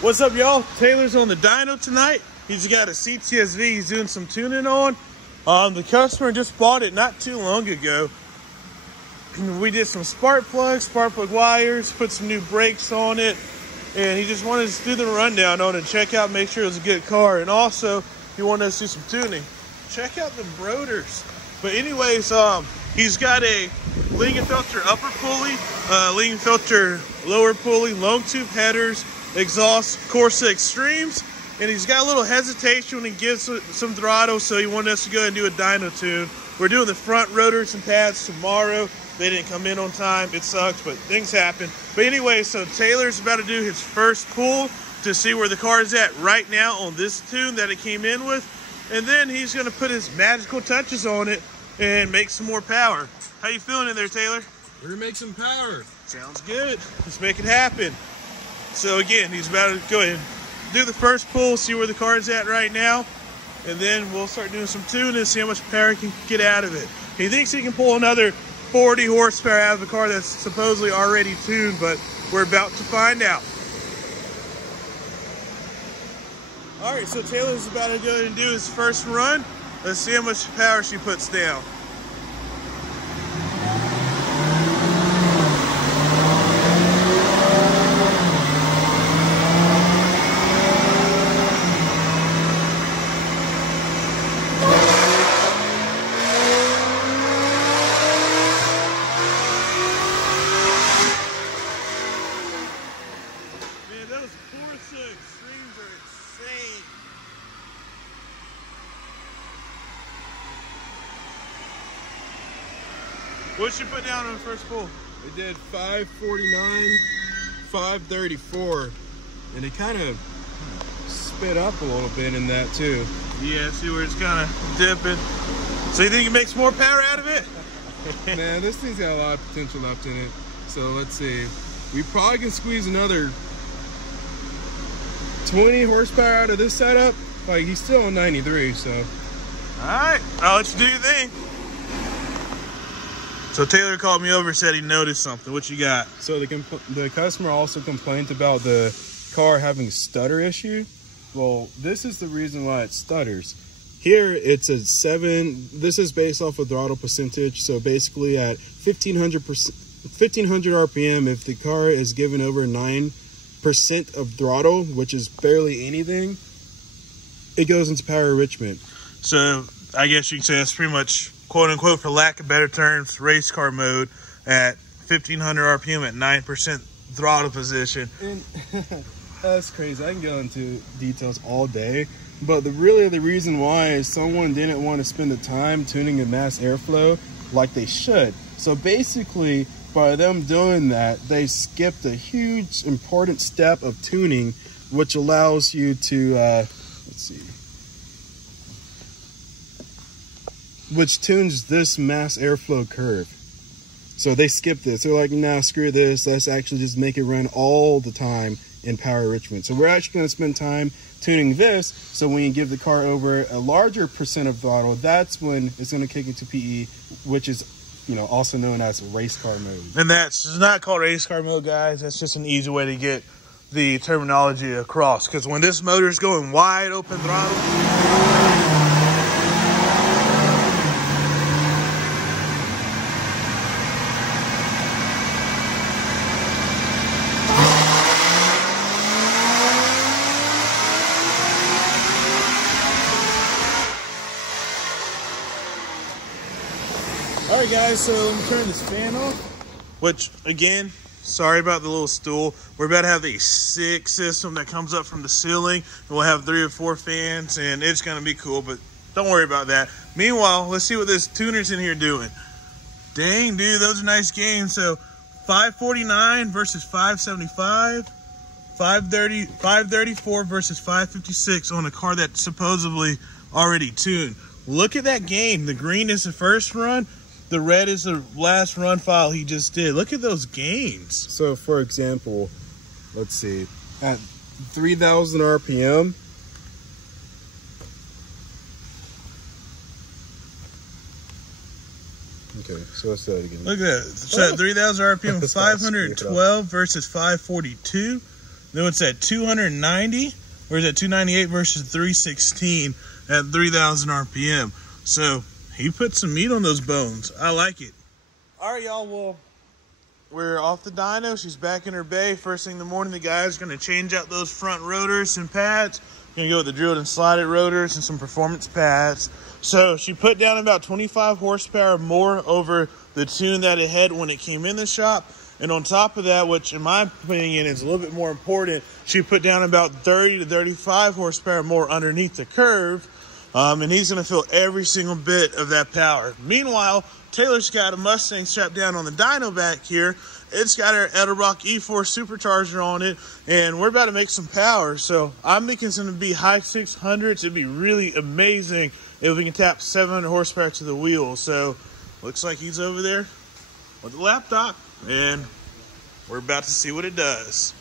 What's up, y'all? Taylor's on the dyno tonight. He's got a CTSV he's doing some tuning on. The customer just bought it not too long ago. We did some spark plug wires, put some new brakes on it, and he just wanted us to do the rundown on it, check out, make sure it was a good car, and also he wanted us to do some tuning. Check out the rotors. But anyways, he's got a Lingenfelter upper pulley, Lingenfelter lower pulley, long tube headers, exhaust Corsa Extremes, and he's got a little hesitation when he gives some throttle, so he wanted us to go ahead and do a dyno tune. We're doing the front rotors and pads tomorrow. They didn't come in on time. It sucks, but things happen. But anyway, so Taylor's about to do his first pull to see where the car is at right now on this tune that it came in with, and then he's going to put his magical touches on it and make some more power. How you feeling in there, Taylor? We're gonna make some power. Sounds good. Let's make it happen. So again, he's about to go ahead and do the first pull, see where the car is at right now, and then we'll start doing some tuning and see how much power he can get out of it. He thinks he can pull another 40 horsepower out of a car that's supposedly already tuned, but we're about to find out. All right, so Taylor's about to go ahead and do his first run. Let's see how much power she puts down. Man, those Corsa Extremes are insane. What'd you put down on the first pull? We did 549, 534, and it kind of sped up a little bit in that too. Yeah, see where it's kind of dipping. So you think it makes more power out of it? Man, this thing's got a lot of potential left in it. So let's see. We probably can squeeze another 20 horsepower out of this setup. Like, he's still on 93, so. All right, I'll let you do your thing. So Taylor called me over and said he noticed something. What you got? So the customer also complained about the car having a stutter issue. Well, this is the reason why it stutters. Here it's a 7. This is based off of throttle percentage. So basically at 1500 RPM, if the car is given over 9% of throttle, which is barely anything, it goes into power enrichment. So I guess you can say that's pretty much, quote unquote, for lack of better terms, race car mode at 1500 RPM at 9% throttle position. And that's crazy. I can go into details all day, but the reason why is someone didn't want to spend the time tuning a mass airflow like they should. So basically, by them doing that, they skipped a huge important step of tuning, which allows you to let's see, which tunes this mass airflow curve. So they skipped this. They're like, nah, screw this. Let's actually just make it run all the time in power enrichment. So we're actually going to spend time tuning this. So when you give the car over a larger percent of throttle, that's when it's going to kick into PE, which is, you know, also known as race car mode. And that's not called race car mode, guys. That's just an easy way to get the terminology across. Because when this motor is going wide open throttle, all right, guys, so let me turn this fan off, which, again, sorry about the little stool. We're about to have a sick system that comes up from the ceiling, and we'll have 3 or 4 fans, and it's going to be cool, but don't worry about that. Meanwhile, let's see what this tuner's in here doing. Dang, dude, those are nice gains. So 549 versus 575, 534 versus 556 on a car that's supposedly already tuned. Look at that gain. The green is the first run. The red is the last run file he just did. Look at those gains. So for example, let's see, at 3000 RPM, okay, so let's do that again. Look at that. So at 3000 RPM, 512 versus 542. Then it's at 290, or is it 298 versus 316 at 3,000 RPM. So he put some meat on those bones. I like it. All right, y'all. Well, we're off the dyno. She's back in her bay. First thing in the morning, the guy's going to change out those front rotors and pads. Going to go with the drilled and slotted rotors and some performance pads. So she put down about 25 horsepower more over the tune that it had when it came in the shop. And on top of that, which in my opinion is a little bit more important, she put down about 30 to 35 horsepower more underneath the curve. And he's going to feel every single bit of that power. Meanwhile, Taylor's got a Mustang strapped down on the dyno back here. It's got our Edelbrock E4 supercharger on it, and we're about to make some power. So I'm thinking it's going to be high 600s. It'd be really amazing if we can tap 700 horsepower to the wheel. So looks like he's over there with the laptop, and we're about to see what it does.